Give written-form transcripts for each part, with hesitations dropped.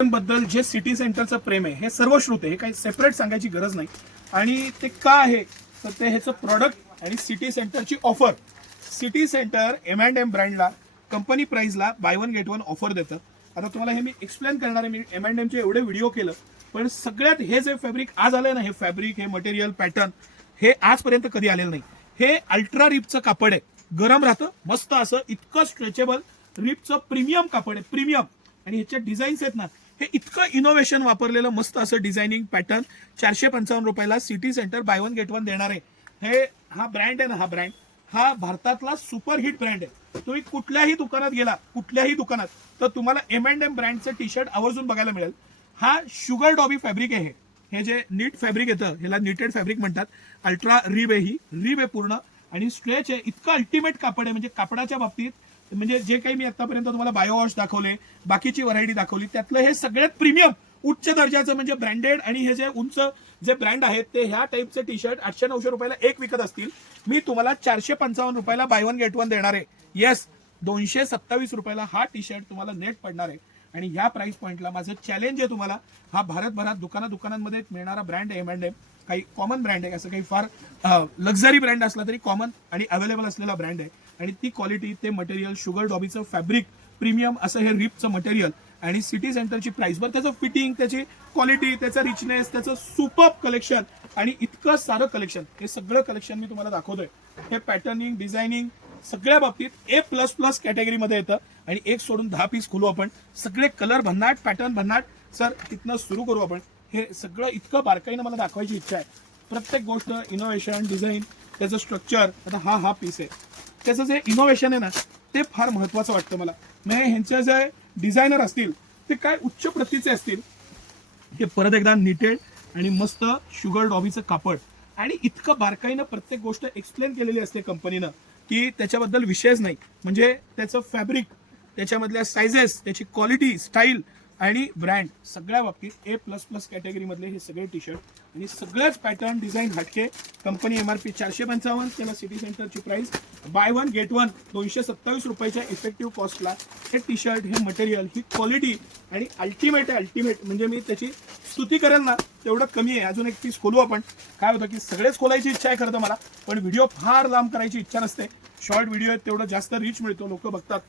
बद्दल जे सिटी सेंटरचं प्रेम आहे हे सर्वश्रुत आहे, हे काही सेपरेट सांगायची गरज नाही. आणि ते का आहे तर ते ह्याचं प्रॉडक्ट आणि सिटी सेंटरची ऑफर. सिटी सेंटर M&M ब्रँडला कंपनी प्राइसला buy one get one offer देतं. आता तुम्हाला हे मी एक्सप्लेन करणार आहे. मी M&Mचे एवढे व्हिडिओ केलं, पण सगळ्यात हे जे फॅब्रिक आज आलंय ना, हे फॅब्रिक, हे मटेरियल, पॅटर्न हे आजपर्यंत कधी आलेलं नाही. हे अल्ट्रा रिपचं कापड आहे, गरम राहतं, मस्त असं, इतकं स्ट्रेचेबल रिपचं प्रीमियम कापड आहे, प्रीमियम. आणि ह्याचे डिझाईन्स आहेत ना, हे इतकं इनोव्हेशन वापरलेलं मस्त असं डिझायनिंग पॅटर्न 455 रुपयाला city centre bye one get one देणार आहे. हे हा ब्रँड आहे ना, हा भारतातला सुपरहिट ब्रँड आहे. तुम्ही कुठल्याही दुकानात गेला, कुठल्याही दुकानात, तर तुम्हाला M&M ब्रँडचं टी शर्ट आवर्जून बघायला मिळेल. हा शुगर डॉबी फॅब्रिक आहे. हे जे नीट फॅब्रिक येतं ह्याला निटेड फॅब्रिक म्हणतात. अल्ट्रा रिब आहे, ही रिब आहे पूर्ण, आणि स्ट्रेच आहे. इतकं अल्टिमेट कापड आहे, म्हणजे कापडाच्या बाबतीत, म्हणजे जे काही मी आतापर्यंत तुम्हाला बायोवॉश दाखवले, बाकीची व्हरायटी दाखवली, त्यातलं हे सगळ्यात प्रीमियम उच्च दर्जाचं म्हणजे ब्रँडेड. आणि हे जे उंच जे ब्रँड आहेत ते ह्या टाईपचे टी शर्ट 800-900 रुपयाला एक विकत असतील. मी तुम्हाला 455 रुपयाला बाय वन गेट वन देणार आहे. येस, 227 रुपयाला हा टी शर्ट तुम्हाला नेट पडणार आहे. आणि ह्या प्राइस पॉईंटला माझं चॅलेंज आहे तुम्हाला. हा भारतभरात दुकानांमध्ये मिळणारा ब्रँड आहे M&M. काही कॉमन ब्रँड आहे, असं काही फार लक्झरी ब्रँड असला तरी कॉमन आणि अवेलेबल असलेला ब्रँड आहे. आणि ती क्वालिटी, ते मटेरियल, शुगर डॉबीचं फॅब्रिक, प्रीमियम असं हे रिपचं मटेरियल, आणि सिटी सेंटरची प्राइस, बरं त्याचं फिटिंग, त्याची क्वालिटी, त्याचा रिचनेस, त्याचं सुपर्ब कलेक्शन आणि इतकं सारं कलेक्शन, हे सगळं कलेक्शन मी तुम्हाला दाखवतोय. हे पॅटर्निंग, डिझायनिंग सगळ्या बाबतीत A++ कॅटेगरीमध्ये येतं. आणि एक सोडून 10 पीस खोलू आपण, सगळे कलर भन्नाट, पॅटर्न भन्नाट. सर तिथनं सुरू करू आपण. हे सगळं इतकं बारकाईनं मला दाखवायची इच्छा आहे. प्रत्येक गोष्ट, इनोव्हेशन, डिझाईन, त्याचं स्ट्रक्चर. आता हा पीस आहे, त्याचं जे इनोव्हेशन आहे ना, ते फार महत्वाचं वाटतं मला. म्हणजे ह्यांचे जे डिझायनर असतील ते काय उच्च प्रतीचे असतील. हे परत एकदा निटेड आणि मस्त शुगर डॉबीचं कापड, आणि इतकं बारकाईनं प्रत्येक गोष्ट एक्सप्लेन केलेली असते कंपनीनं की त्याच्याबद्दल विषयच नाही. म्हणजे त्याचं फॅब्रिक, त्याच्यामधल्या सायझेस, त्याची क्वालिटी, स्टाईल आणि ब्रँड, सगळ्या बाबतीत A++ कॅटेगरीमधले हे सगळे टी शर्ट. आणि सगळेच पॅटर्न, डिझाईन हटके. कंपनी MRP 455, त्याला सिटी सेंटरची price by one get one 227 रुपयाच्या इफेक्टिव्ह कॉस्टला हे टी शर्ट, हे मटेरियल, ही क्वालिटी आणि अल्टिमेट आहे. अल्टिमेट म्हणजे मी त्याची स्तुती करेल ना तेवढं कमी आहे. अजून एक पीस खोलू आपण. काय होतं की सगळेच खोलायची इच्छा आहे खरं तर मला, पण व्हिडिओ फार लांब करायची इच्छा नसते. शॉर्ट व्हिडिओ आहेत तेवढं जास्त रीच मिळतो, लोक बघतात.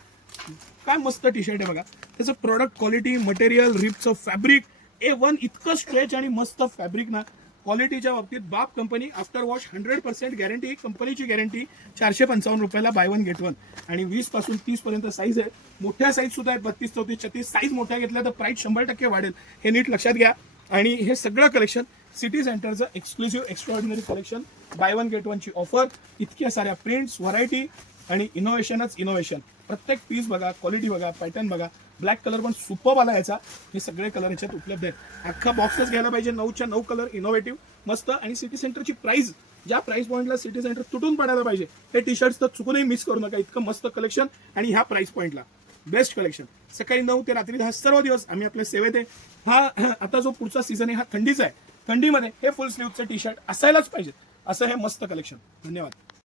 काय मस्त टी शर्ट आहे बघा. त्याचं प्रोडक्ट, क्वालिटी, मटेरियल, रिपचं फॅब्रिक A1, इतकं स्ट्रेच आणि मस्त फॅब्रिक ना. क्वालिटीच्या बाबतीत बाप कंपनी, आफ्टर वॉश 100% गॅरंटी, कंपनीची गॅरंटी. 455 रुपयाला बाय वन गेट वन. आणि 20 पासून 30 पर्यंत साईज आहे. मोठ्या साईज सुद्धा आहेत, 32, 34, 36 साईज मोठ्या घेतल्या तर प्राइस 100% वाढेल, हे नीट लक्षात घ्या. आणि हे सगळं कलेक्शन सिटी सेंटरचं exclusive extraordinary collection, bye one gate वनची ऑफर, इतक्या साऱ्या प्रिंट्स, व्हरायटी आणि इनोव्हेशनच इनोव्हेशन. प्रत्येक पीस बघा, क्वालिटी बघा, पॅटर्न बघा. ब्लॅक कलर पण सुपर्ब आला याचा. हे सगळे कलर याच्यात उपलब्ध आहेत. अख्खा बॉक्सच घ्यायला पाहिजे. 9च्या 9 कलर, इनोव्हेटिव्ह, मस्त. आणि सिटी सेंटरची प्राइस, ज्या प्राइस पॉईंटला सिटी सेंटर तुटून पडायला पाहिजे, हे टी शर्ट्स तर चुकूनही मिस करू नका. इतकं मस्त कलेक्शन आणि ह्या प्राइस पॉईंटला बेस्ट कलेक्शन. सकाळी 9 ते रात्री 10 सर्व दिवस आम्ही आपल्या सेवेत आहे. हा आता जो पुढचा सीझन आहे हा थंडीचा आहे. थंडीमध्ये हे फुल स्लीव्हचं टी शर्ट असायलाच पाहिजे, असं हे मस्त कलेक्शन. धन्यवाद.